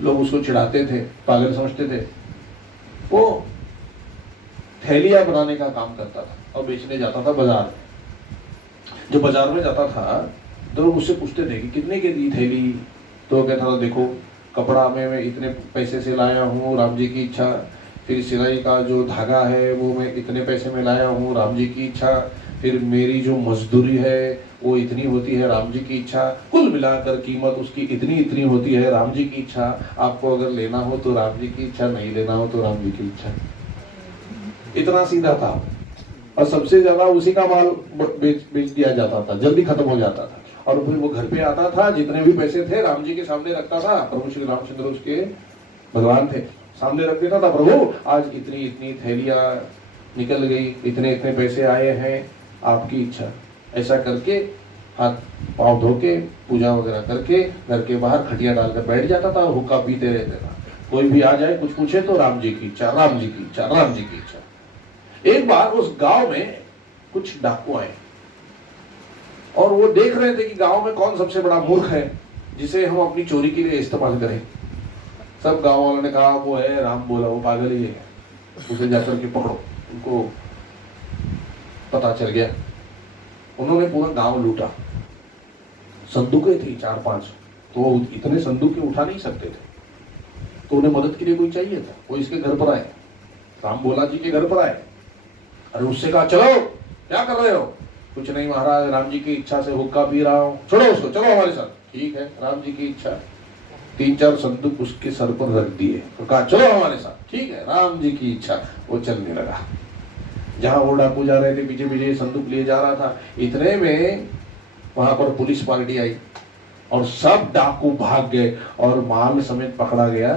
लोग उसको चिढ़ाते थे, पागल समझते थे। वो थैलियां बनाने का काम करता था और बेचने जाता था बाजार में। जब बाजार में जाता था तो लोग उससे पूछते थे कि कितने की दी थैली, तो वो कहता था देखो कपड़ा मैं इतने पैसे से लाया हूँ, राम जी की इच्छा। फिर सिलाई का जो धागा है वो मैं इतने पैसे में लाया हूँ, राम जी की इच्छा। फिर मेरी जो मजदूरी है वो इतनी होती है, राम जी की इच्छा। कुल मिलाकर कीमत उसकी इतनी इतनी होती है, राम जी की इच्छा। आपको अगर लेना हो तो राम जी की इच्छा, नहीं लेना हो तो राम जी की इच्छा। इतना सीधा था। और सबसे ज्यादा उसी का माल बेच दिया जाता था, जल्दी खत्म हो जाता था। और फिर वो घर पे आता था, जितने भी पैसे थे राम जी के सामने रखता था। प्रभु श्री रामचंद्र उसके भगवान थे, सामने रख देता था, प्रभु आज इतनी इतनी थैलियां निकल गई, इतने इतने पैसे आए हैं, आपकी इच्छा। ऐसा करके हाथ पाँव धो के पूजा वगैरह करके घर के बाहर खटिया डालकर बैठ जाता था और हुक्का पीते रहता था। कोई भी आ जाए कुछ पूछे तो राम जी की इच्छा, राम जी की इच्छा, राम जी की इच्छा। एक बार उस गांव में कुछ डाकू आए और वो देख रहे थे कि गांव में कौन सबसे बड़ा मूर्ख है जिसे हम अपनी चोरी के लिए इस्तेमाल करें। सब गांव वालों ने कहा वो है राम बोला, वो पागल ही है, उसे जाकर के पकड़ो। उनको पता चल गया, उन्होंने पूरा गांव लूटा। संदूकें थी 4-5, तो इतने संदूकें उठा नहीं सकते थे, तो उन्हें मदद के लिए कोई चाहिए था। वो इसके घर पर आए, राम बोला जी के घर पर आए। अरे उससे कहा चलो क्या कर रहे हो? कुछ नहीं महाराज, राम जी की इच्छा से हुक्का पी रहा हूँ। छोड़ो उसको, चलो हमारे साथ। ठीक है, राम जी की इच्छा। 3-4 संदूक उसके सर पर रख दिए, तो कहा चलो हमारे साथ। ठीक है, राम जी की इच्छा। वो चलने लगा। जहां वो डाकू जा रहे थे पीछे पीछे संदूक लिए जा रहा था। इतने में वहां पर पुलिस पार्टी आई और सब डाकू भाग गए और माल समेत पकड़ा गया।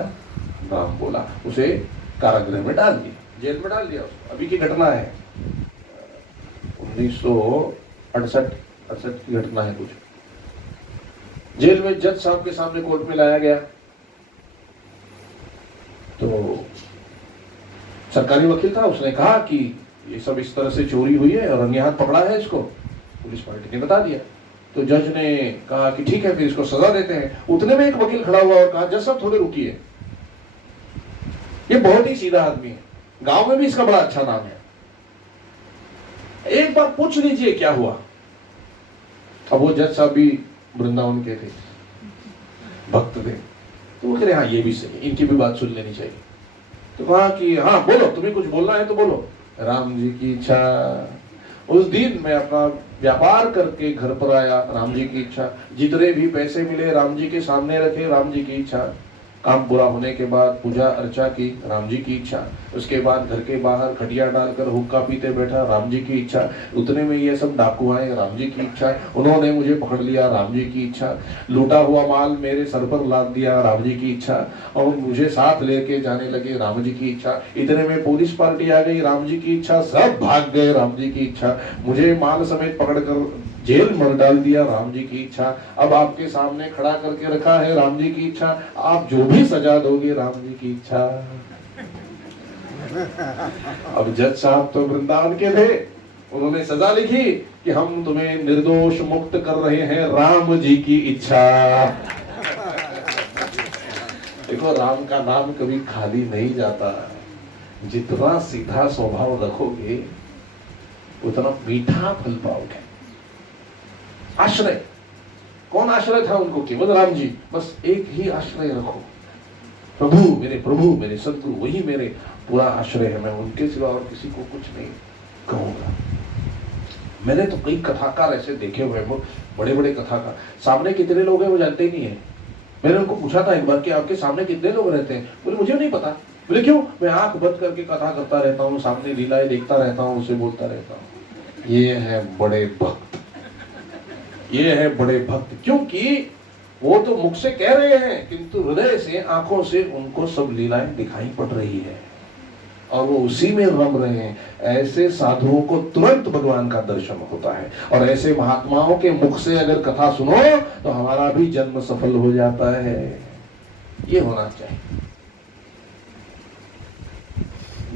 राम बोला, उसे कारागृह में डाल दिया, जेल में डाल दिया उसको। अभी की घटना है, 1968 की घटना है कुछ। जेल में जज साहब के सामने कोर्ट में लाया गया तो सरकारी वकील था, उसने कहा कि ये सब इस तरह से चोरी हुई है और अन्य हाथ पकड़ा है इसको। पुलिस पार्टी ने बता दिया। तो जज ने कहा कि ठीक है फिर इसको सजा देते हैं। उतने में एक वकील खड़ा हुआ और कहा जज साहब थोड़े रुकिए, ये बहुत ही सीधा आदमी है, गांव में भी इसका बड़ा अच्छा नाम है, एक बार पूछ लीजिए क्या हुआ। अब वो जज साहब भी वृंदावन के थे, भक्त थे, तो वो कह रहे हाँ ये भी सही, इनकी भी बात सुन लेनी चाहिए। तो कहा कि हाँ बोलो, तुम्हें कुछ बोलना है तो बोलो। राम जी की इच्छा। उस दिन मैं अपना व्यापार करके घर पर आया, राम जी की इच्छा। जितने भी पैसे मिले राम जी के सामने रखे, राम जी की इच्छा। काम पूरा होने के बाद पूजा अर्चा की, राम जी की इच्छा। उसके बाद घर के बाहर खटिया डालकर हुक्का पीते बैठा, राम जी की इच्छा। उतने में ये सब डाकू आए, राम जी की इच्छा। उन्होंने मुझे पकड़ लिया, राम जी की इच्छा। लूटा हुआ माल मेरे सर पर लाद दिया, राम जी की इच्छा। और मुझे साथ लेके जाने लगे, राम जी की इच्छा। इतने में पुलिस पार्टी आ गई, राम जी की इच्छा। सब भाग गए, राम जी की इच्छा। मुझे माल समेत पकड़कर जेल में डाल दिया, राम जी की इच्छा। अब आपके सामने खड़ा करके रखा है, राम जी की इच्छा। आप जो भी सजा दोगे, राम जी की इच्छा। अब जज साहब तो वृंदावन के थे, उन्होंने सजा लिखी कि हम तुम्हें निर्दोष मुक्त कर रहे हैं, राम जी की इच्छा। देखो राम का नाम कभी खाली नहीं जाता। जितना सीधा स्वभाव रखोगे उतना मीठा फल पाओगे। आश्रय, कौन आश्रय था उनको? केवल राम जी। बस एक ही आश्रय रखो, प्रभु मेरे सद्गुरु, वही मेरे पूरा आश्रय है। मैं उनके सिवा और किसी को कुछ नहीं कहूंगा। मैंने तो कई कथाकार ऐसे देखे हुए, बड़े बड़े कथाकार, सामने कितने लोग हैं वो जानते ही नहीं है। मैंने उनको पूछा था एक बार कि आपके सामने कितने लोग रहते हैं? बोले मुझे नहीं पता। बोले क्यों? मैं आंख बंद करके कथा करता रहता हूँ, सामने लीलाएं देखता रहता हूँ, उसे बोलता रहता हूँ। ये है बड़े भक्त, ये है बड़े भक्त। क्योंकि वो तो मुख से कह रहे हैं किंतु हृदय से, आंखों से उनको सब लीलाएं दिखाई पड़ रही है और वो उसी में रम रहे हैं। ऐसे साधुओं को तुरंत भगवान का दर्शन होता है। और ऐसे महात्माओं के मुख से अगर कथा सुनो तो हमारा भी जन्म सफल हो जाता है। ये होना चाहिए।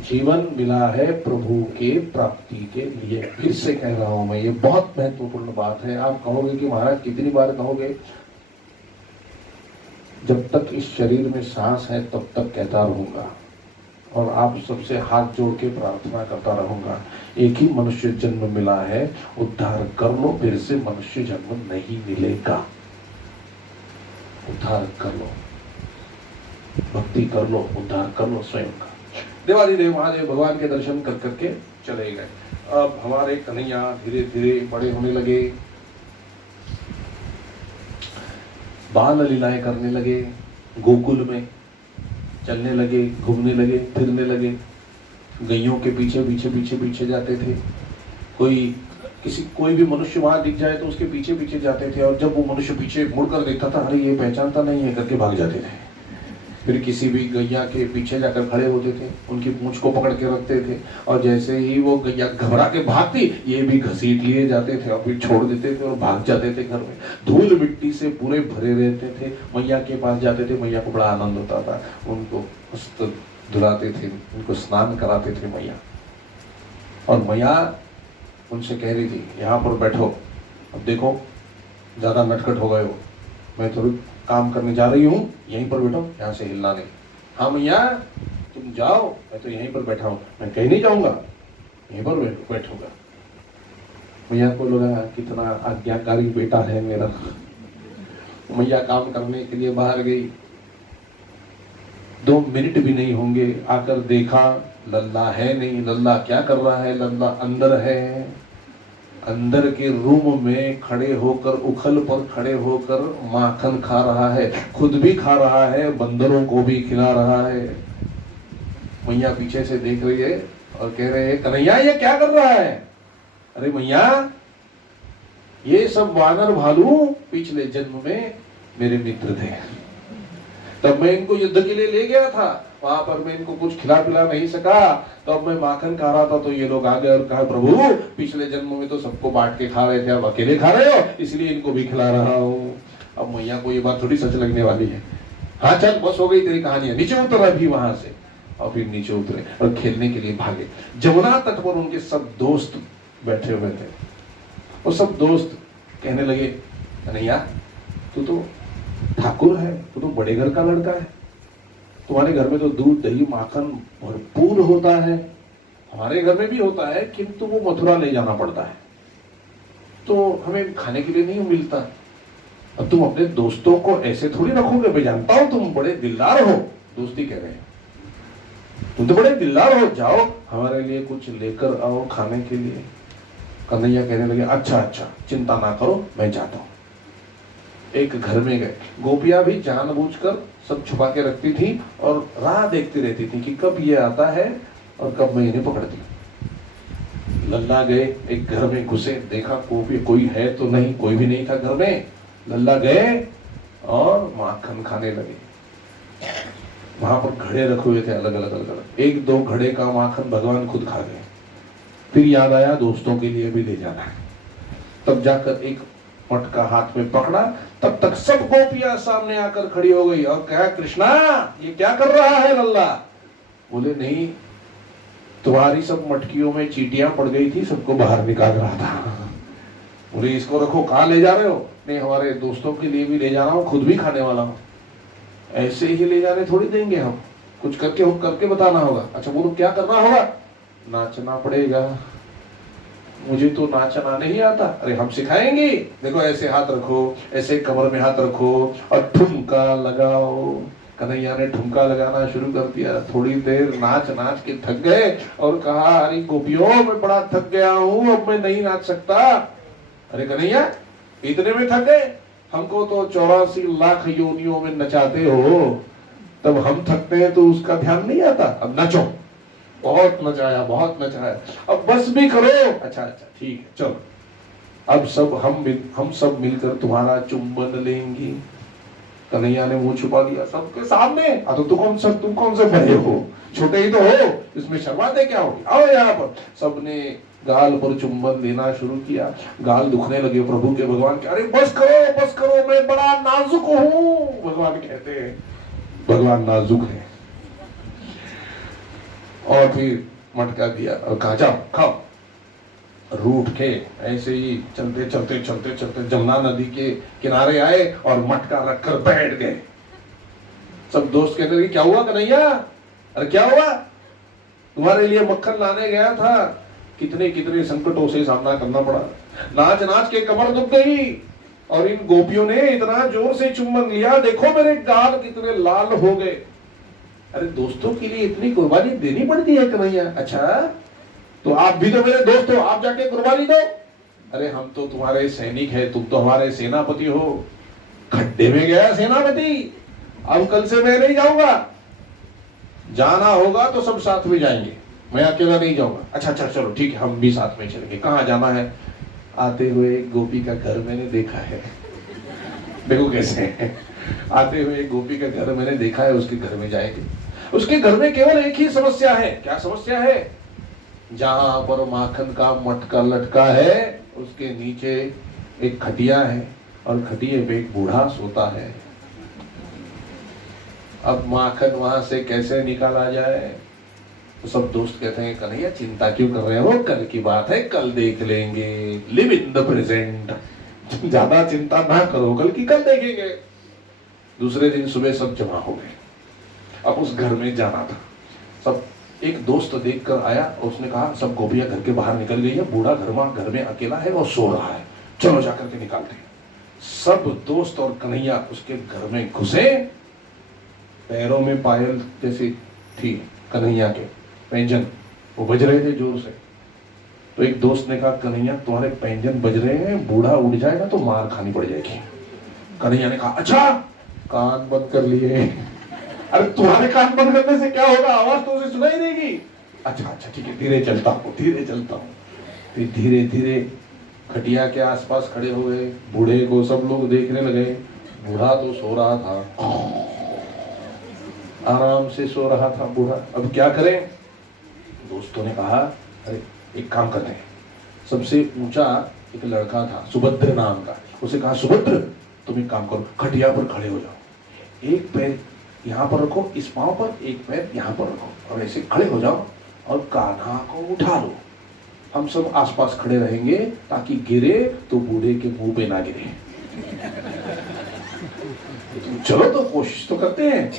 जीवन मिला है प्रभु के प्राप्ति के लिए। फिर से कह रहा हूं मैं, ये बहुत महत्वपूर्ण बात है। आप कहोगे कि महाराज कितनी बार कहोगे? जब तक इस शरीर में सांस है तब तक कहता रहूंगा और आप सबसे हाथ जोड़ के प्रार्थना करता रहूंगा। एक ही मनुष्य जन्म मिला है, उद्धार कर लो, फिर से मनुष्य जन्म नहीं मिलेगा। उद्धार कर लो, भक्ति कर लो, उद्धार कर लो स्वयं का। देवाधिदेव महादेव भगवान के दर्शन कर करके चले गए। अब हमारे कन्हैया धीरे धीरे बड़े होने लगे, बाल लीलाएं करने लगे, गोकुल में चलने लगे, घूमने लगे, फिरने लगे, गैयों के पीछे पीछे पीछे पीछे जाते थे। कोई भी मनुष्य वहां दिख जाए तो उसके पीछे पीछे जाते थे, और जब वो मनुष्य पीछे मुड़कर देखता था, अरे ये पहचानता नहीं है करके भाग जाते थे। फिर किसी भी गैया के पीछे जाकर खड़े होते थे, उनकी पूंछ को पकड़ के रखते थे, और जैसे ही वो गैया घबरा के भागती, ये भी घसीट लिए जाते थे और फिर छोड़ देते थे और भाग जाते थे घर में। धूल मिट्टी से पूरे भरे रहते थे। मैया के पास जाते थे, मैया को बड़ा आनंद होता था, उनको मस्त धुलाते थे, उनको स्नान कराते थे मैया। और मैया उनसे कह रही थी, यहाँ पर बैठो, अब देखो ज्यादा नटखट हो गए हो, मैं थोड़ी काम करने जा रही हूँ, यहीं पर बैठो, यहाँ से हिलना नहीं। हाँ मैया तुम जाओ, मैं तो यहीं पर बैठा हूँ, मैं कहीं नहीं जाऊंगा, यहीं पर बैठूंगा। मैया को लगा कितना आज्ञाकारी बेटा है मेरा। मैया काम करने के लिए बाहर गई, 2 मिनट भी नहीं होंगे, आकर देखा लल्ला है नहीं। लल्ला क्या कर रहा है? लल्ला अंदर है, अंदर के रूम में खड़े होकर, उखल पर खड़े होकर माखन खा रहा है, खुद भी खा रहा है, बंदरों को भी खिला रहा है। मैया पीछे से देख रही है और कह रहे हैं, कन्हैया ये क्या कर रहा है? अरे मैया ये सब वानर भालू पिछले जन्म में मेरे मित्र थे, तब मैं इनको युद्ध के लिए ले गया था, वहां पर मैं इनको कुछ खिला पिला नहीं सका, तो अब मैं माखन खा रहा था, तो ये लोग आ गए और कहा प्रभु पिछले जन्म में तो सबको बांट के खा रहे थे, अब अकेले खा रहे हो, इसलिए इनको भी खिला रहा हूँ। अब मैया को ये बात थोड़ी सच लगने वाली है। हाँ चल बस हो गई तेरी कहानी, नीचे उतर अभी वहां से। और फिर नीचे उतरे और खेलने के लिए भागे। जमुना तट पर उनके सब दोस्त बैठे हुए थे, और सब दोस्त कहने लगे, कन्हैया तू तो ठाकुर है, तू तो बड़े घर का लड़का है, तुम्हारे घर में तो दूध दही माखन भरपूर होता है, हमारे घर में भी होता है, किंतु वो मथुरा ले जाना पड़ता है, तो हमें खाने के लिए नहीं मिलता। अब तुम अपने दोस्तों को ऐसे थोड़ी रखोगे, मैं जानता हूं तुम बड़े दिलदार हो, दोस्ती कह रहे हैं, तुम तो बड़े दिलदार हो, जाओ हमारे लिए कुछ लेकर आओ खाने के लिए। कन्हैया कहने लगे, अच्छा अच्छा चिंता ना करो, मैं जाता हूं। एक घर में गए, गोपियां भी जानबूझकर सब छुपा के रखती थी और राह देखती रहती थी कि कब ये आता है और कब मैं इन्हें पकड़ती। लल्ला गए, एक घर में घुसे, देखा कोई है तो नहीं, कोई भी नहीं था घर में। लल्ला गए और माखन खाने लगे। वहां पर घड़े रखे हुए थे अलग अलग, 1-2 घड़े का माखन भगवान खुद खा गए। फिर याद आया दोस्तों के लिए भी ले जाना है, तब जाकर एक मटका हाथ में पकड़ा, तब तक सब गोपियां सामने आकर खड़ी हो गई और कहा, कृष्णा ये क्या कर रहा है लल्ला? बोले नहीं, तुम्हारी सब मटकियों में चींटियां पड़ गई थी, सबको बाहर निकाल रहा था। बोले इसको रखो, कहां ले जा रहे हो? नहीं हमारे दोस्तों के लिए भी ले जा रहा हूं, खुद भी खाने वाला हूं। ऐसे ही ले जाने थोड़ी देंगे हम, कुछ करके बताना होगा। अच्छा बोलो क्या करना होगा? नाचना पड़ेगा। मुझे तो नाचना नहीं आता। अरे हम सिखाएंगे, देखो ऐसे हाथ रखो, ऐसे कमर में हाथ रखो और ठुमका लगाओ। कन्हैया ने ठुमका लगाना शुरू कर दिया। थोड़ी देर नाच नाच के थक गए और कहा, अरे गोपियों मैं बड़ा थक गया हूँ, अब मैं नहीं नाच सकता। अरे कन्हैया इतने में थक गए? हमको तो 84 लाख योनियों में नचाते हो, तब हम थकते हैं तो उसका ध्यान नहीं आता। अब नाचो। बहुत नचाया, बहुत नचाया, अब बस भी करो। अच्छा अच्छा ठीक है चलो, अब हम सब मिलकर तुम्हारा चुंबन लेंगी। कन्हैया ने मुंह छुपा दिया सबके सामने। तो तुम कौन से बड़े हो, छोटे ही तो हो, इसमें शर्माते क्या होगी, आओ यहाँ पर। सबने गाल पर चुंबन लेना शुरू किया। गाल दुखने लगे प्रभु के, भगवान के। अरे बस करो, मैं बड़ा नाजुक हूँ। भगवान कहते हैं भगवान नाजुक है। और फिर मटका दिया और कहा जाओ खाओ। रूठ के ऐसे ही चलते जमुना नदी के किनारे आए और मटका रखकर बैठ गए। सब दोस्त कहते थे क्या हुआ कन्हैया, अरे क्या हुआ, तुम्हारे लिए मक्खन लाने गया था, कितने कितने संकटों से सामना करना पड़ा, नाच नाच के कमर दुख गई और इन गोपियों ने इतना जोर से चुम्बन लिया, देखो मेरे गाल कितने लाल हो गए। अरे दोस्तों के लिए इतनी कुर्बानी देनी पड़ती है कन्हैया, अच्छा तो आप भी तो मेरे दोस्त हो, आप जाके कुर्बानी दो। अरे हम तो तुम्हारे सैनिक है, तुम तो हमारे सेनापति हो। खड्डे में गया सेनापति, अब कल से मैं नहीं जाऊंगा, जाना होगा तो सब साथ में जाएंगे, मैं अकेला नहीं जाऊंगा। अच्छा अच्छा चलो ठीक है, हम भी साथ में चलेंगे। कहाँ जाना है? आते हुए एक गोपी का घर मैंने देखा है। देखो कैसे है, आते हुए एक गोपी का घर मैंने देखा है, उसके घर में जाएंगे। उसके घर में केवल एक ही समस्या है। क्या समस्या है? जहां पर माखन का मटका लटका है उसके नीचे एक खटिया है और खटिए पे एक बूढ़ा सोता है। अब माखन वहां से कैसे निकाला जाए? तो सब दोस्त कहते हैं कन्हैया चिंता क्यों कर रहे हो, कल की बात है, कल देख लेंगे, लिव इन द प्रेजेंट, ज्यादा चिंता ना करो, कल की कल देखेंगे। दूसरे दिन सुबह सब जमा हो गए, अब उस घर में जाना था। सब एक दोस्त देखकर आया और उसने कहा सब गोपियां घर के बाहर निकल गई है, बूढ़ा घर में अकेला है और सो रहा है, चलो जाकर के निकालते हैं। सब दोस्त और कन्हैया उसके घर में घुसे। पैरों में पायल जैसी थी कन्हैया के पैंजन, वो बज रहे थे जोर से। तो एक दोस्त ने कहा कन्हैया तुम्हारे पैंजन बज रहे हैं, बूढ़ा उठ जाएगा तो मार खानी पड़ जाएगी। कन्हैया ने कहा अच्छा, कान बंद कर लिए। अरे तुम्हारे कान बंद करने से क्या होगा, आवाज तो उसे सुनाई देगी। अच्छा अच्छा ठीक है, धीरे चलता हूँ धीरे चलता हूँ। फिर धीरे धीरे खटिया के आसपास खड़े हो गए, बूढ़े को सब लोग देखने लगे। बूढ़ा तो सो रहा था, आराम से सो रहा था बूढ़ा। अब क्या करें? दोस्तों ने कहा अरे एक काम करते हैं। सबसे ऊंचा एक लड़का था सुभद्र नाम का, उसे कहा सुभद्र तुम एक काम करो, खटिया पर खड़े हो जाओ, एक पैर यहाँ पर रखो इस पांव पर, एक पैर यहाँ पर रखो और ऐसे खड़े हो जाओ और कान्हा को उठा लो। हम सब आसपास खड़े रहेंगे ताकि गिरे तो बूढ़े के मुंह पे ना गिरे। चलो तो कोशिश तो करते हैं।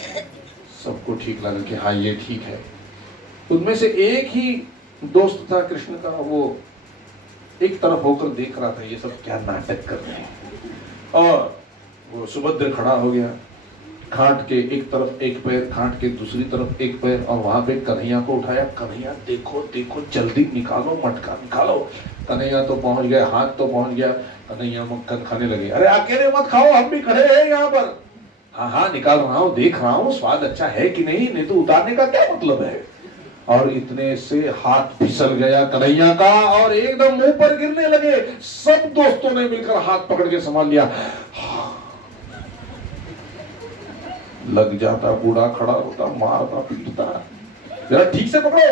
सबको ठीक लगा कि हाँ ये ठीक है। उनमें से एक ही दोस्त था कृष्ण का, वो एक तरफ होकर देख रहा था ये सब क्या नाटक कर रहे हैं। और वो सुभद्र खड़ा हो गया, खाट के एक तरफ एक पैर, खाट के दूसरी तरफ एक पैर, और वहां पे कन्हैया को उठाया। कन्हैया देखो देखो जल्दी निकालो, मटका निकालो। कन्हैया तो पहुंच गया, हाथ तो पहुंच गया। कन्हैया मक्खन खाने लगे। अरे अकेले मत खाओ, हम भी खड़े हैं यहाँ पर। हाँ हाँ निकाल रहा हूँ, देख रहा हूँ स्वाद अच्छा है कि नहीं तो उतारने का क्या मतलब है। और इतने से हाथ फिसल गया कन्हैया का और एकदम मुंह पर गिरने लगे। सब दोस्तों ने मिलकर हाथ पकड़ के संभाल लिया। लग जाता, बूढ़ा खड़ा होता, मारता पीटता, जरा ठीक से पकड़ो।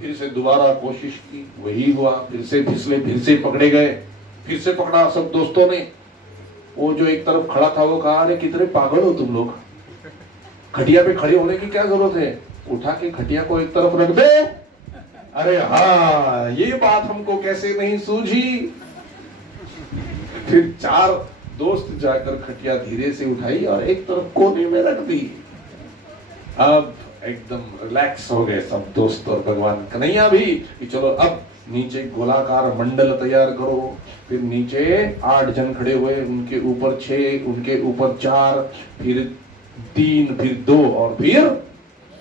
फिर से दोबारा कोशिश की, वही हुआ। फिर से फिसले, फिर से पकड़े गए, फिर से पकड़ा सब दोस्तों ने। वो जो एक तरफ खड़ा था वो कहा अरे कितने पागल हो तुम लोग, खटिया पे खड़े होने की क्या जरूरत है, उठा के खटिया को एक तरफ रख दे। अरे हाँ ये बात हमको कैसे नहीं सूझी। फिर चार दोस्त जाकर खटिया धीरे से उठाई और एक तरफ कोने में रख दी। अब एकदम रिलैक्स हो गए सब दोस्त और भगवान कन्हैया भी कि चलो अब नीचे गोलाकार मंडल तैयार करो। फिर नीचे 8 जन खड़े हुए, उनके ऊपर 6, उनके ऊपर 4, फिर 3, फिर 2 और फिर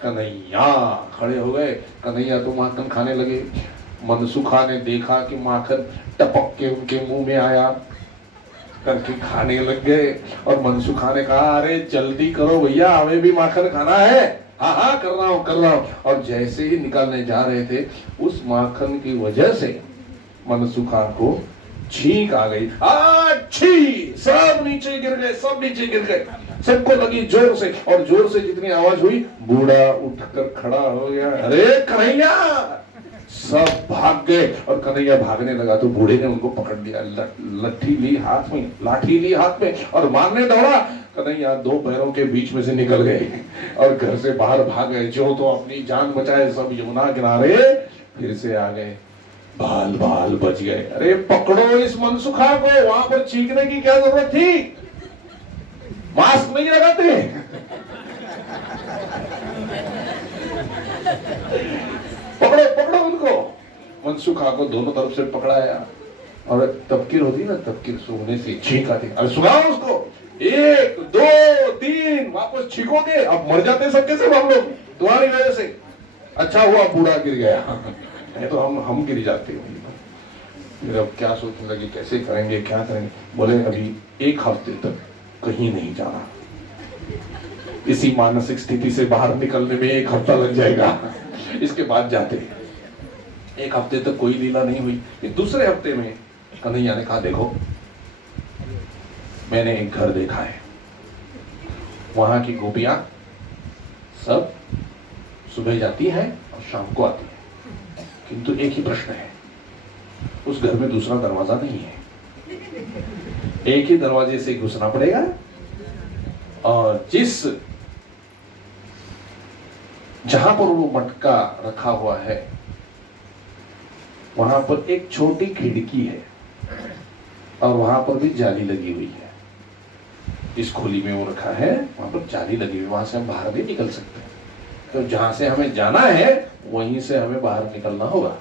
कन्हैया खड़े हो गए। कन्हैया तो माखन खाने लगे। मनसुखा ने देखा कि माखन टपक के उनके मुंह में आया, करके खाने लग गए। और मनसुखा ने कहा अरे जल्दी करो भैया, हमें भी माखन खाना है। हाँ हाँ कर रहा हूँ। और जैसे ही निकालने जा रहे थे उस माखन की वजह से मनसुखा को छींक आ गई। अच्छी सब नीचे गिर गए, सब नीचे गिर गए। सबको लगी जोर से, और जोर से जितनी आवाज हुई बूढ़ा उठकर खड़ा हो गया। अरे कन्हैया, सब भाग गए। और कन्हैया भागने लगा तो बूढ़े ने उनको पकड़ लिया, लाठी ली हाथ में और मारने दौड़ा। कन्हैया 2 पैरों के बीच में से निकल गए और घर से बाहर भाग गए। जो तो अपनी जान बचाए सब यमुना किनारे फिर से आ गए। बाल बाल बच गए। अरे पकड़ो इस मनसुखा को, वहां पर चीखने की क्या जरूरत थी, मास्क नहीं लगाते। पकड़ो पकड़ो उनको। मनसुखा को दोनों तरफ से पकड़ाया और तबकीर होती ना, तबकीर सूंघने से छींक आती, अरे सुनाओ उसको, 1 2 3 वापस छींकोगे, अब मर जाते सबके सब हम लोग तुम्हारी वजह से। अच्छा हुआ बूढ़ा गिर गया, नहीं तो हम गिर जाते। फिर अब क्या सोचने लगे, कैसे करेंगे, क्या करेंगे। बोले अभी 1 हफ्ते तक कहीं नहीं जाना, इसी मानसिक स्थिति से बाहर निकलने में 1 हफ्ता लग जाएगा, इसके बाद जाते। 1 हफ्ते तक कोई लीला नहीं हुई। फिर दूसरे हफ्ते में कन्हैया ने कहा, देखो मैंने एक घर देखा है, वहां की गोपियां सब सुबह जाती हैं और शाम को आती हैं, किंतु एक ही प्रश्न है, उस घर में दूसरा दरवाजा नहीं है, एक ही दरवाजे से घुसना पड़ेगा और जहां पर वो मटका रखा हुआ है वहां पर एक छोटी खिड़की है और वहां पर भी जाली लगी हुई है। इस खोली में वो रखा है, वहां पर जाली लगी हुई, वहां से हम बाहर भी निकल सकते हैं। तो जहां से हमें जाना है वहीं से हमें बाहर निकलना होगा।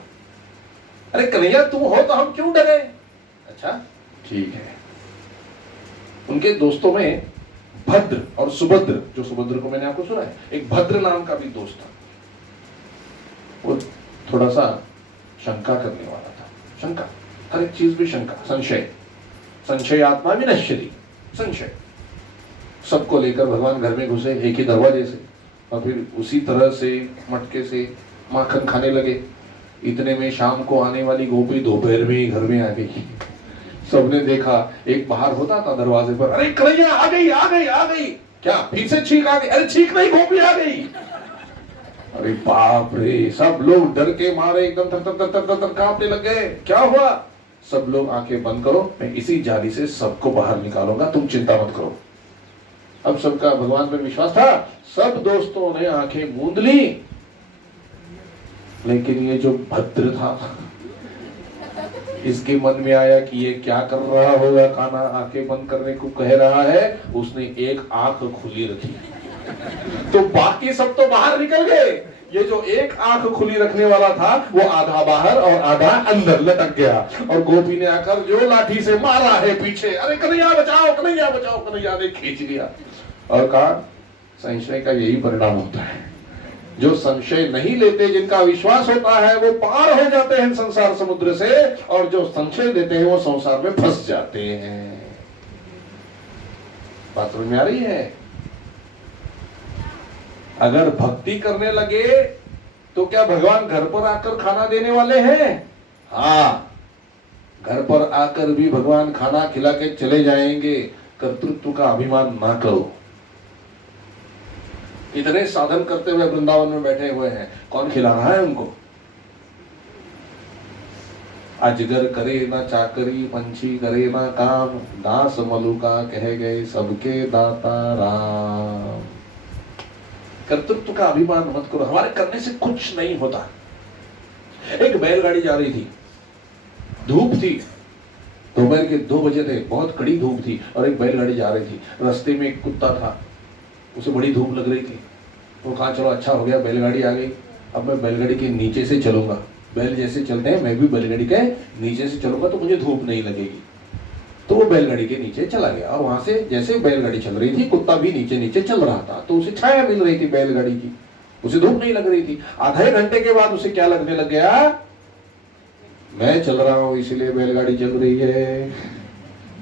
अरे कन्हैया तुम हो तो हम क्यों डरे। अच्छा ठीक है। उनके दोस्तों में भद्र और सुभद्र, जो सुभद्र को मैंने आपको सुना है, एक भद्र नाम का भी दोस्त था। वो थोड़ा सा शंका करने वाला था, शंका, हर एक चीज भी शंका, संशय, संशय आत्मा विनश्यति, संशय। सबको लेकर भगवान घर में घुसे एक ही दरवाजे से और फिर उसी तरह से मटके से माखन खाने लगे। इतने में शाम को आने वाली गोपी दोपहर में ही घर में आ गई। सबने देखा, एक बाहर होता था दरवाजे पर, अरे कन्हैया आ गई आ गई आ गई, क्या फिर से छींक आ गई, अरे छींक नहीं गोपी आ गई। अरे बाप रे, सब लोग डर के मारे एकदम थर कांपने लग गए। क्या हुआ? सब लोग आंखें बंद करो, मैं इसी जाली से सबको बाहर निकालूंगा, तुम चिंता मत करो। अब सबका भगवान पर विश्वास था, सब दोस्तों ने आंखें मूंद ली। लेकिन ये जो भद्र था, इसके मन में आया कि ये क्या कर रहा होगा, कान्हा आंखें बंद करने को कह रहा है, उसने एक आंख खुली रखी। तो बाकी सब तो बाहर निकल गए, ये जो एक आंख खुली रखने वाला था वो आधा बाहर और आधा अंदर लटक गया। और गोपी ने आकर जो लाठी से मारा है पीछे, अरे कन्हैया बचाओ कन्हैया बचाओ, कन्हैया ने खींच लिया और कहा संशय का यही परिणाम होता है, जो संशय नहीं लेते, जिनका विश्वास होता है, वो पार हो जाते हैं संसार समुद्र से, और जो संशय लेते हैं वो संसार में फंस जाते हैं। बात समझ में आ रही है? अगर भक्ति करने लगे तो क्या भगवान घर पर आकर खाना देने वाले हैं? हाँ, घर पर आकर भी भगवान खाना खिला के चले जाएंगे। कर्तृत्व का अभिमान ना करो। इतने साधन करते हुए वृंदावन में बैठे हुए हैं, कौन खिला रहा है उनको? अजगर करे ना चाकरी, पंछी करे ना काम, दास मलुका कह गए सबके दाता राम। कर्तृत्व का अभिमान मत करो, हमारे करने से कुछ नहीं होता। एक बैलगाड़ी जा रही थी, धूप थी, दोपहर के 2 बजे थे, बहुत कड़ी धूप थी, और एक बैलगाड़ी जा रही थी। रास्ते में एक कुत्ता था, उसे बड़ी धूप लग रही थी। वो कहा चलो अच्छा हो गया बैलगाड़ी आ गई, अब मैं बैलगाड़ी के नीचे से चलूंगा। बैल जैसे चलते हैं, मैं भी बैलगाड़ी के नीचे से चलूंगा तो मुझे धूप नहीं लगेगी। तो वो बैलगाड़ी के नीचे चला गया, और वहां से जैसे बैलगाड़ी चल रही थी, कुत्ता भी नीचे नीचे चल रहा था, तो उसे छाया मिल रही थी बैलगाड़ी की, उसे धूप नहीं लग रही थी। आधे घंटे के बाद उसे क्या लगने लग गया, मैं चल रहा हूं इसलिए बैलगाड़ी चल रही है,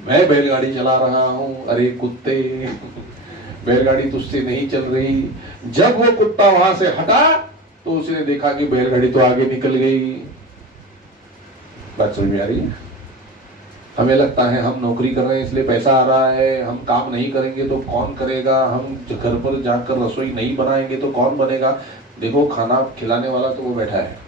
मैं बैलगाड़ी चला रहा हूं। अरे कुत्ते, बैलगाड़ी तुझसे नहीं चल रही। जब वो कुत्ता वहां से हटा तो उसने देखा कि बैलगाड़ी तो आगे निकल गई। बात समझ में आ रही है? हमें लगता है हम नौकरी कर रहे हैं इसलिए पैसा आ रहा है, हम काम नहीं करेंगे तो कौन करेगा, हम घर पर जाकर रसोई नहीं बनाएंगे तो कौन बनेगा। देखो खाना खिलाने वाला तो वो बैठा है।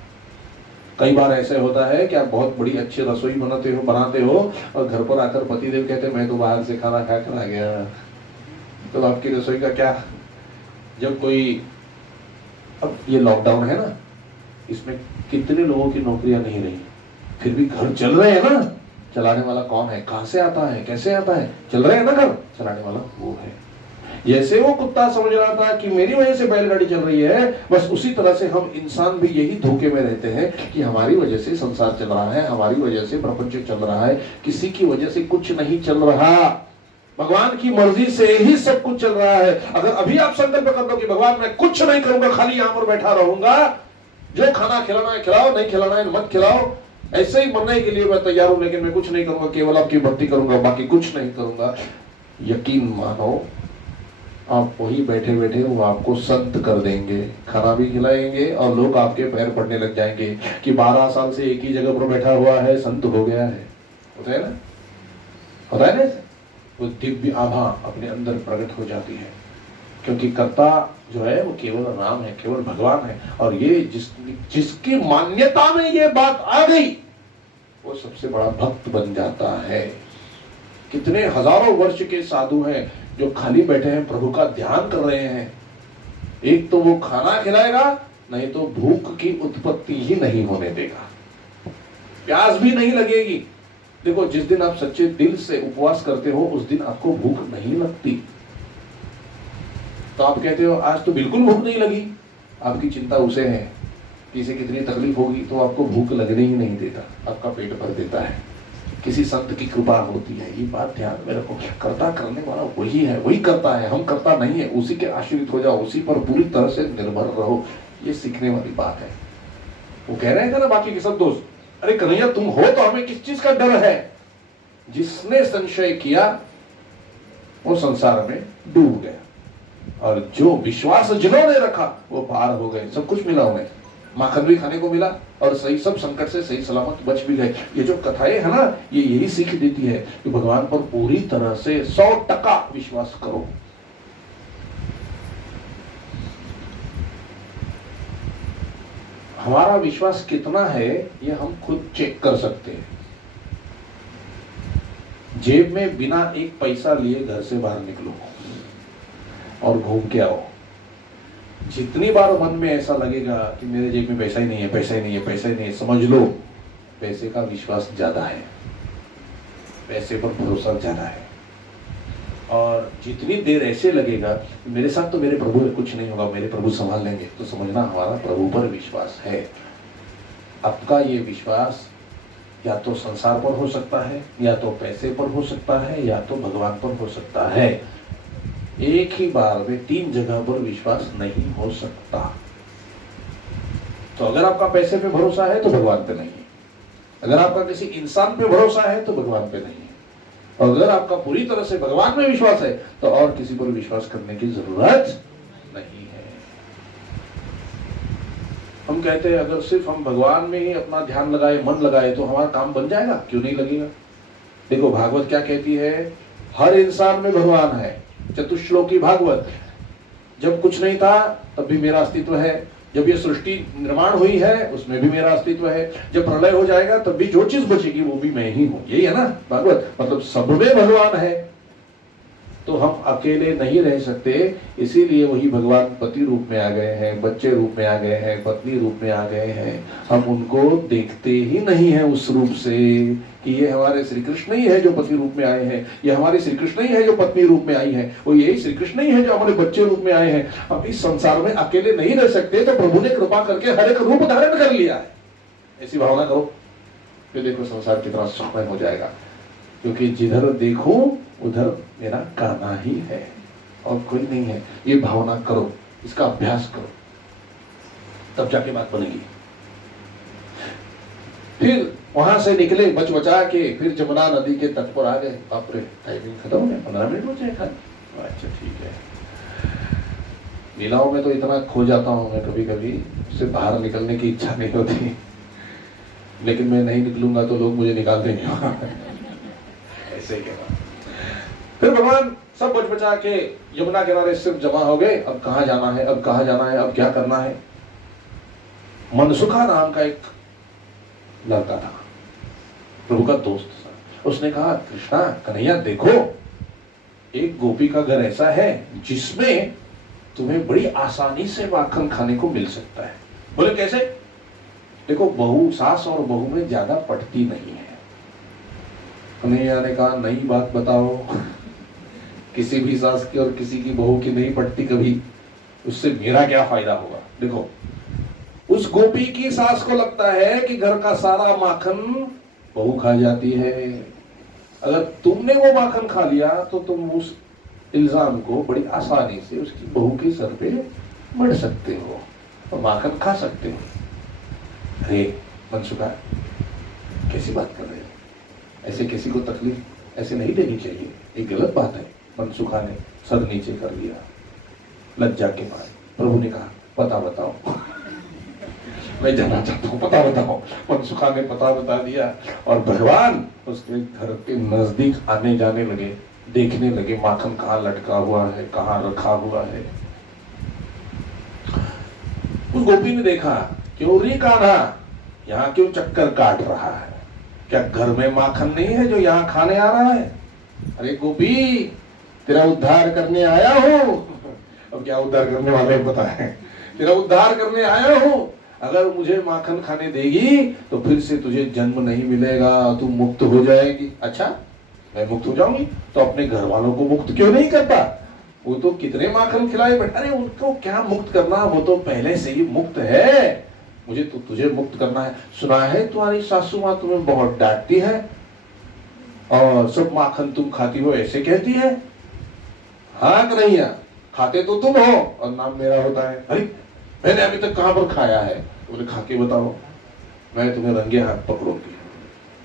कई बार ऐसे होता है कि आप बहुत बड़ी अच्छी रसोई बनाते हो और घर पर आकर पतिदेव कहते हैं मैं तो बाहर से खाना खा कर आ गया, तो आपकी रसोई का क्या। जब कोई, अब ये लॉकडाउन है ना, इसमें कितने लोगों की नौकरियां नहीं रही, फिर भी घर चल रहे हैं ना। चलाने वाला कौन है, कहां से आता है, कैसे आता है, चल रहे हैं ना घर, चलाने वाला वो है। जैसे वो कुत्ता समझ रहा था कि मेरी वजह से बैलगाड़ी चल रही है, बस उसी तरह से हम इंसान भी यही धोखे में रहते हैं कि हमारी वजह से संसार चल रहा है, हमारी वजह से प्रपंच चल रहा है, किसी की वजह से कुछ नहीं चल रहा। भगवान की मर्जी से ही सब कुछ चल रहा है। अगर अभी आप संकल्प कर लो कि भगवान मैं कुछ नहीं करूंगा, खाली यहां पर बैठा रहूंगा, जो खाना खिलाना है खिलाओ, नहीं खिलाना है मत खिलाओ, ऐसे ही मरने के लिए मैं तैयार हूं, लेकिन मैं कुछ नहीं करूंगा, केवल आपकी भक्ति करूंगा, बाकी कुछ नहीं करूंगा, यकीन मानो आप वही बैठे बैठे वो आपको संत कर देंगे, खाना भी खिलाएंगे और लोग आपके पैर पड़ने लग जाएंगे कि 12 साल से एक ही जगह पर बैठा हुआ है, संत हो गया है। होता है ना, होता है ना, वो दिव्य आभा अपने अंदर प्रकट हो जाती है, क्योंकि कर्ता जो है वो केवल राम है, केवल भगवान है। और ये जिसकी मान्यता में ये बात आ गई वो सबसे बड़ा भक्त बन जाता है। कितने हजारों वर्ष के साधु हैं जो खाली बैठे हैं, प्रभु का ध्यान कर रहे हैं, एक तो वो खाना खिलाएगा, नहीं तो भूख की उत्पत्ति ही नहीं होने देगा, प्यास भी नहीं लगेगी। देखो, जिस दिन आप सच्चे दिल से उपवास करते हो उस दिन आपको भूख नहीं लगती। तो आप कहते हो आज तो बिल्कुल भूख नहीं लगी, आपकी चिंता उसे है कि इसे कितनी तकलीफ होगी, तो आपको भूख लगने ही नहीं देता, आपका पेट भर देता है। किसी संत की कृपा होती है, ये बात ध्यान में रखो। कर्ता करने वाला वही है, वही करता है, हम करता नहीं है। उसी के आश्रित हो जाओ, उसी पर पूरी तरह से निर्भर रहो, ये सीखने वाली बात है। वो कह रहे हैं ना बाकी के सब दोस्त, अरे कन्हैया तुम हो तो हमें किस चीज का डर है। जिसने संशय किया वो संसार में डूब गया, और जो विश्वास जिन्होंने रखा वो पार हो गए, सब कुछ मिला उन्हें, माखन भी खाने को मिला और सही सब संकट से सही सलामत बच भी गए। ये जो कथाएं है ना, ये यही सीख देती है कि भगवान पर पूरी तरह से 100% विश्वास करो। हमारा विश्वास कितना है ये हम खुद चेक कर सकते हैं। जेब में बिना एक पैसा लिए घर से बाहर निकलो और घूम के आओ, जितनी बार मन में ऐसा लगेगा कि मेरे जेब में पैसा ही नहीं है, पैसा ही नहीं है, पैसा ही नहीं है, समझ लो पैसे का विश्वास ज्यादा है, पैसे पर भरोसा ज्यादा है। और जितनी देर ऐसे लगेगा मेरे साथ तो मेरे प्रभु कुछ नहीं होगा, मेरे प्रभु संभाल लेंगे, तो समझना हमारा प्रभु पर विश्वास है। आपका ये विश्वास या तो संसार पर हो सकता है, या तो पैसे पर हो सकता है, या तो भगवान पर हो सकता है। एक ही बार में 3 जगह पर विश्वास नहीं हो सकता। तो अगर आपका पैसे पे भरोसा है तो भगवान पे नहीं है, अगर आपका किसी इंसान पे भरोसा है तो भगवान पे नहीं है, और अगर आपका पूरी तरह से भगवान में विश्वास है तो और किसी पर विश्वास करने की जरूरत नहीं है। हम कहते हैं अगर सिर्फ हम भगवान में ही अपना ध्यान लगाए, मन लगाए, तो हमारा काम बन जाएगा, क्यों नहीं लगेगा। देखो भागवत क्या कहती है, हर इंसान में भगवान है। चतुश्लोकी भागवत, जब कुछ नहीं था तब भी मेरा अस्तित्व है, जब ये सृष्टि निर्माण हुई है उसमें भी मेरा अस्तित्व है, जब प्रलय हो जाएगा तब भी जो चीज बचेगी वो भी मैं ही हूं। यही है ना भागवत, मतलब सब में भगवान है। तो हम अकेले नहीं रह सकते, इसीलिए वही भगवान पति रूप में आ गए हैं, बच्चे रूप में आ गए हैं, पत्नी रूप में आ गए हैं। हम उनको देखते ही नहीं है उस रूप से कि ये हमारे श्री कृष्ण ही है जो पति रूप में आए हैं, ये हमारे श्री कृष्ण ही है जो पत्नी रूप में आई है, वो यही श्री कृष्ण ही है जो हमारे बच्चे रूप में आए हैं। हम इस संसार में अकेले नहीं रह सकते, तो प्रभु ने कृपा करके हर एक रूप धारण कर लिया है। ऐसी भावना करो, फिर देखो संसार कितना सुखमय हो जाएगा, क्योंकि जिधर देखूं उधर मेरा कान्हा ही है और कोई नहीं है। ये भावना करो, इसका अभ्यास करो, तब जाके बात बनेगी। फिर वहां से निकले बच बचा के, फिर जमुना नदी के तट पर आ गए। बाप रे, टाइमिंग खत्म हो गया, 15 मिनट बचे खाली। अच्छा ठीक है। लीलाओं में तो इतना खो जाता हूं मैं, कभी कभी उससे बाहर निकलने की इच्छा नहीं होती, लेकिन मैं नहीं निकलूंगा तो लोग मुझे निकाल देंगे ऐसे ही कहना। फिर भगवान सब बच बचा के यमुना किनारे सिर्फ जमा हो गए। अब कहां जाना है, अब कहां जाना है, अब क्या करना है। मनसुखा नाम का एक लड़का था, प्रभु का दोस्त था। उसने कहा, कृष्णा कन्हैया देखो, एक गोपी का घर ऐसा है जिसमें तुम्हें बड़ी आसानी से माखन खाने को मिल सकता है। बोले कैसे? देखो, बहू, सास और बहू में ज्यादा पटती नहीं है। कन्हैया ने कहा, नई बात बताओ। किसी भी सास की और किसी की बहू की नहीं पटती कभी, उससे मेरा क्या फायदा होगा। देखो उस गोपी की सास को लगता है कि घर का सारा माखन बहू खा जाती है। अगर तुमने वो माखन खा लिया तो तुम उस इल्जाम को बड़ी आसानी से उसकी बहू के सर पे मढ़ सकते हो और माखन खा सकते हो। अरे मनसुखा, कैसी बात कर रहे हो? ऐसे किसी को तकलीफ ऐसे नहीं देनी चाहिए, ये गलत बात है। मनसुखा ने सर नीचे कर लिया लज्जा के बाद। प्रभु ने कहा पता बताओ, मैं जानना चाहता हूँ, पता बताओ। मनसुखा ने पता बता दिया और भगवान उसके घर के नजदीक आने जाने लगे, देखने लगे माखन कहाँ लटका हुआ है, कहाँ रखा हुआ है। उस गोपी ने देखा, क्यों रे कान्हा, यहाँ क्यों चक्कर काट रहा है? क्या घर में माखन नहीं है जो यहाँ खाने आ रहा है? अरे गोपी, तेरा उद्धार करने आया हूँ। अब क्या उद्धार करने वाले पता है, तेरा उद्धार करने आया हूँ। अगर मुझे माखन खाने देगी तो फिर से तुझे जन्म नहीं मिलेगा, तू मुक्त हो जाएगी। अच्छा, मैं मुक्त हो जाऊंगी तो अपने घर वालों को मुक्त क्यों नहीं करता? वो तो कितने माखन खिलाए बैठे। अरे उनको क्या मुक्त करना, वो तो पहले से ही मुक्त है। मुझे तो तुझे मुक्त करना है। सुना है तुम्हारी सासू माँ तुम्हें बहुत डांटती है और सब माखन तुम खाती हो ऐसे कहती है। हाँ कन्हैया, खाते तो तुम हो और नाम मेरा होता है। अरे मैंने अभी तक कहां पर खाया है? बोले खा के बताओ, मैं तुम्हें रंगे हाथ पकड़ूंगी।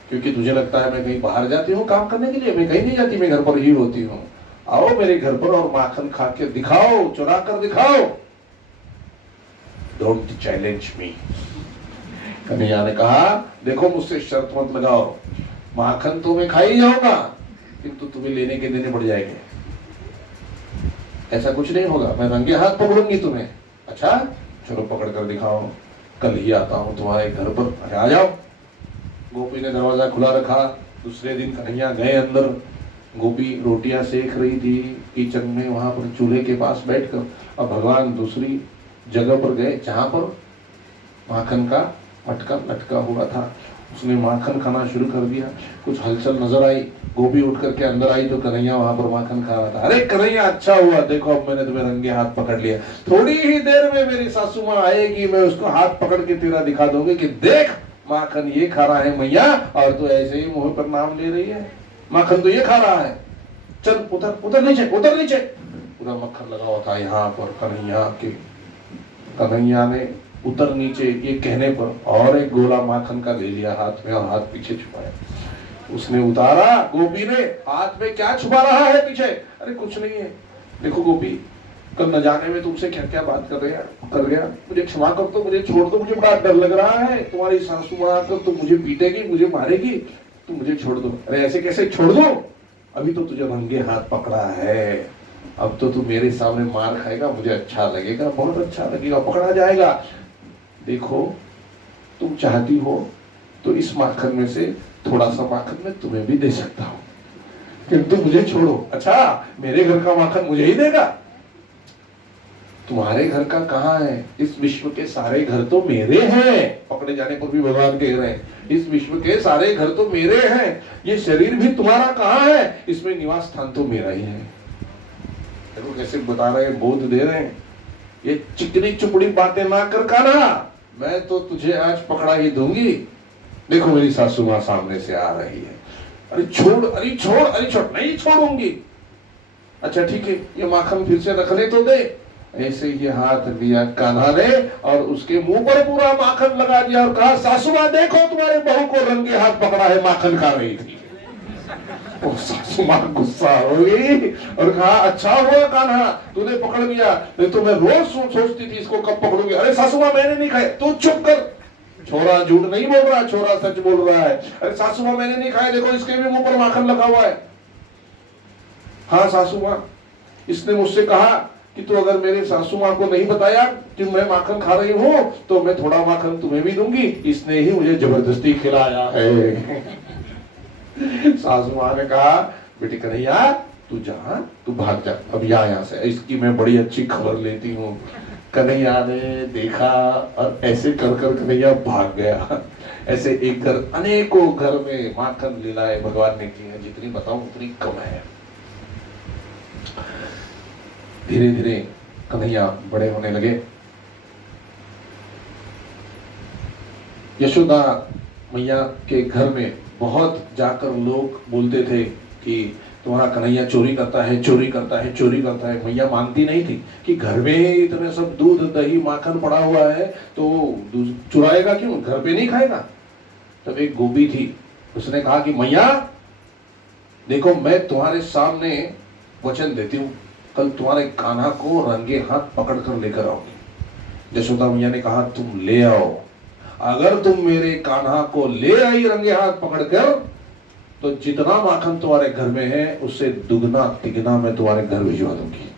क्योंकि तुझे लगता है मैं कहीं बाहर जाती हूँ काम करने के लिए, मैं कहीं नहीं जाती, मैं घर पर ही होती हूँ। आओ मेरे घर पर और माखन खा के दिखाओ, चुरा कर दिखाओ। Don't challenge me. कन्हैया ने कहा देखो मुझसे शर्त मत लगाओ, माखन तो मैं खा ही जाऊंगा किंतु तुम्हें लेने के देने पड़ जाएंगे। ऐसा कुछ नहीं होगा, मैं रंगे हाथ पकड़ूंगी तुम्हें। अच्छा चलो पकड़ कर दिखाओ, कल ही आता हूं तुम्हारे घर पर, अरे आ जाओ। गोपी ने दरवाजा खुला रखा। दूसरे दिन कन्हैया गए अंदर। गोपी रोटियां सेक रही थी किचन में, वहां पर चूल्हे के पास बैठकर। और भगवान दूसरी जगह पर गए जहां पर माखन का मटका लटका हुआ था। उसने माखन खाना शुरू कर दिया। कुछ हलचल नजर आई, गोपी उठ करके अंदर आई तो कन्हैया वहां पर माखन खा रहा था। अरे कन्हैया अच्छा हुआ, देखो अब मैंने तुम्हें रंगे हाथ पकड़ लिया। थोड़ी ही देर में मेरी सासू माँ आएगी, मैं उसको हाथ पकड़ के तेरा दिखा दूंगी कि देख माखन ये खा रहा है मैया, और तू ऐसे ही मुंह पर नाम ले रही है, माखन तो ये खा रहा है। चल उतर उतर नीचे, उतर नीचे। पूरा मक्खन लगा हुआ था यहाँ पर कन्हैया के। कन्हैया ने उतर नीचे ये कहने पर और एक गोला माखन का ले लिया हाथ में और हाथ पीछे छुपाया। उसने उतारा, गोपी ने हाथ में क्या छुपा रहा है पीछे? अरे कुछ नहीं है, देखो गोपी कल न जाने में तुमसे क्या क्या बात कर गया, मुझे क्षमा कर दो, मुझे छोड़ दो, मुझे बड़ा डर लग रहा है, तुम्हारी सासू माँ आकर तो मुझे पीटेगी, मुझे मारेगी, तुम मुझे छोड़ दो। अरे ऐसे कैसे छोड़ दो, अभी तो तुझे रंगे हाथ पकड़ा है, अब तो तू मेरे सामने मार खाएगा, मुझे अच्छा लगेगा, बहुत अच्छा लगेगा, पकड़ा जाएगा। देखो तुम चाहती हो तो इस माखन में से थोड़ा सा माखन मैं तुम्हें भी दे सकता हूँ, किंतु मुझे छोड़ो। अच्छा मेरे घर का माखन मुझे ही देगा? तुम्हारे घर का कहाँ है? इस विश्व के सारे घर तो मेरे हैं। पकड़े जाने पर भी भगवान कह रहे हैं इस विश्व के सारे घर तो मेरे हैं, ये शरीर भी तुम्हारा कहाँ है? इसमें निवास स्थान तो मेरा ही है। देखो कैसे बता रहे हैं, बोध दे रहे हैं। ये चिकनी चुपड़ी बातें ना कर कान्हा, मैं तो तुझे आज पकड़ा ही दूंगी। देखो मेरी सासू माँ सामने से आ रही है। अरे छोड़, अरे छोड़, अरे छोड़, नहीं छोड़ूंगी। अच्छा ठीक है, ये माखन फिर से रखने तो दे। ऐसे ही हाथ लिया कान्हा ने और उसके मुंह पर पूरा माखन लगा दिया और कहा सासू माँ देखो तुम्हारे बहू को रंगे हाथ पकड़ा है, माखन खा रही थी। और सासू माँ गुस्सा हो गई और कहा अच्छा हुआ कान्हा तूने पकड़ लिया, नहीं तो मैं रोज सोचती थी इसको कब पकड़ूंगी। अरे सासू माँ मैंने नहीं खाए। तू चुप कर, छोरा झूठ नहीं बोल रहा, छोरा सच बोल रहा है। अरे सासू माँ मैंने नहीं खाए, देखो इसके भी मुंह पर माखन लगा हुआ है। हाँ सासू माँ, इसने मुझसे कहा कि तू अगर मेरे सासू माँ को नहीं बताया कि मैं माखन खा रही हूँ तो मैं थोड़ा माखन तुम्हें भी दूंगी, इसने ही मुझे जबरदस्ती खिलाया है। सासू माँ ने कहा बेटी कन्हैया तू जा, तू भाग जा अब यहाँ से, इसकी मैं बड़ी अच्छी खबर लेती हूँ। कन्हैया ने देखा और ऐसे कर कर कन्हैया भाग गया। ऐसे एक घर अनेकों घर में माखन लीलाएं भगवान ने की है, जितनी बताऊं उतनी कम है। धीरे धीरे कन्हैया बड़े होने लगे। यशोदा मैया के घर में बहुत जाकर लोग बोलते थे कि तुम्हारा कन्हैया चोरी करता है, चोरी करता है, चोरी करता है। मैया मानती नहीं थी कि घर में इतने सब दूध दही माखन पड़ा हुआ है तो चुराएगा क्यों, घर पे नहीं खाएगा। तब एक गोपी थी, उसने कहा कि मैया देखो, मैं तुम्हारे सामने वचन देती हूँ, कल तुम्हारे कान्हा को रंगे हाथ पकड़ कर लेकर आओगी। यशोदा मैया ने कहा तुम ले आओ, अगर तुम मेरे कान्हा को ले आई रंगे हाथ पकड़कर तो जितना माखन तुम्हारे घर में है उससे दुगना तिगना मैं तुम्हारे घर भिजवा दूंगी।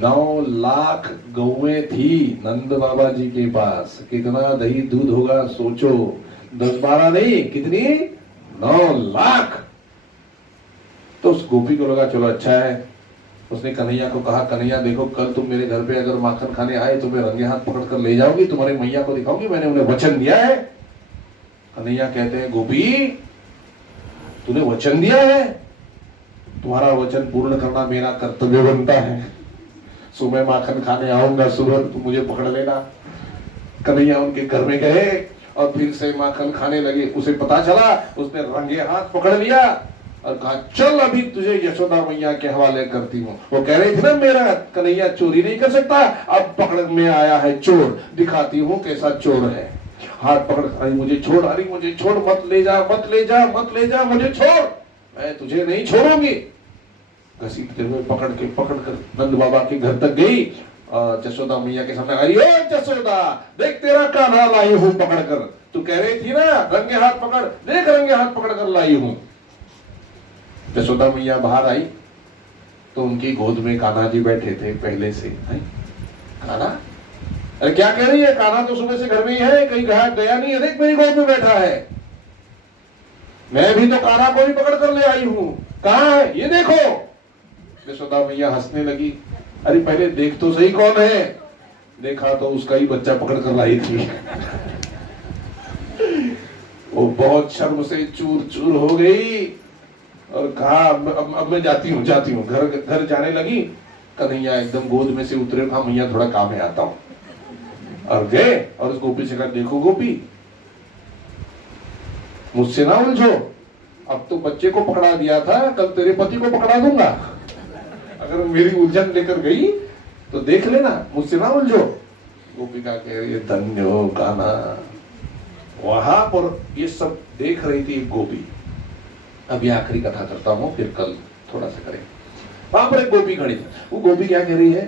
9 लाख गौएं थी नंद बाबा जी के पास, कितना दही दूध होगा सोचो, 10-12 नहीं, कितनी, 9 लाख। तो उस गोपी को लगा चलो अच्छा है। उसने कन्हैया को कहा कन्हैया देखो, कल तुम मेरे घर पे अगर माखन खाने आए तो मैं रंगे हाथ पकड़ कर ले जाऊंगी, तुम्हारे मैया को दिखाऊंगी, मैंने उन्हें वचन दिया है। कन्हैया कहते हैं गोपी तूने वचन दिया है, तुम्हारा वचन पूर्ण करना मेरा कर्तव्य बनता है। सो मैं माखन खाने आऊंगा सुबह, तुम मुझे पकड़ लेना। कन्हैया उनके घर में गए और फिर से माखन खाने लगे। उसे पता चला, उसने रंगे हाथ पकड़ लिया और कहा चल अभी तुझे यशोदा मैया के हवाले करती हूँ। वो कह रही थी ना मेरा कन्हैया चोरी नहीं कर सकता, अब पकड़ में आया है चोर, दिखाती हूँ कैसा चोर है। हाथ पकड़, अरे मुझे छोड़, अरे मुझे छोड़, मत ले जा, मत ले जा, मत ले जा, मुझे छोड़, मैं तुझे नहीं छोड़ूंगी। घसीटते हुए पकड़ कर नंद बाबा के घर तक गई और यशोदा मैया के सामने आई, ओ यशोदा देख तेरा कान्हा लाई हूँ पकड़ कर, तू कह रही थी ना रंगे हाथ पकड़, देख रंगे हाथ पकड़ कर लाई हूँ। यशोदा मैया बाहर आई तो उनकी गोद में कान्हा जी बैठे थे पहले से। कान्हा, अरे क्या कह रही है, कान्हा तो सुबह से घर में ही है, कहीं गया नहीं है, देख मेरी गोद में बैठा है। मैं भी तो कान्हा को ही पकड़ कर ले आई हूँ, कहाँ है ये देखो। यशोदा मैया हंसने लगी, अरे पहले देख तो सही कौन है। देखा तो उसका ही बच्चा पकड़ कर लाई थी। वो बहुत शर्म से चूर चूर हो गई और कहा अब मैं जाती हूँ घर जाने लगी। कन्हैया एकदम गोद में से उतरे, कहा मैया थोड़ा काम है, आता हूँ। और गए और उस गोपी से कहा देखो गोपी मुझसे ना उलझो, अब तो बच्चे को पकड़ा दिया था, कल तेरे पति को पकड़ा दूंगा। अगर मेरी उलझन लेकर गई तो देख लेना, मुझसे ना उलझो। गोपिका कह रही है धन्य हो कान्हा। वहां पर ये सब देख रही थी गोपी। अब ये आखिरी कथा करता हूं, फिर कल थोड़ा सा करें। वहां पर एक गोपी खड़ी थी, वो गोपी क्या कह रही है,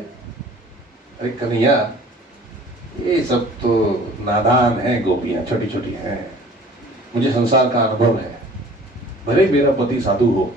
अरे कन्हैया ये सब तो नादान है, गोपियां छोटी छोटी हैं, मुझे संसार का अनुभव है, भले मेरा पति साधु हो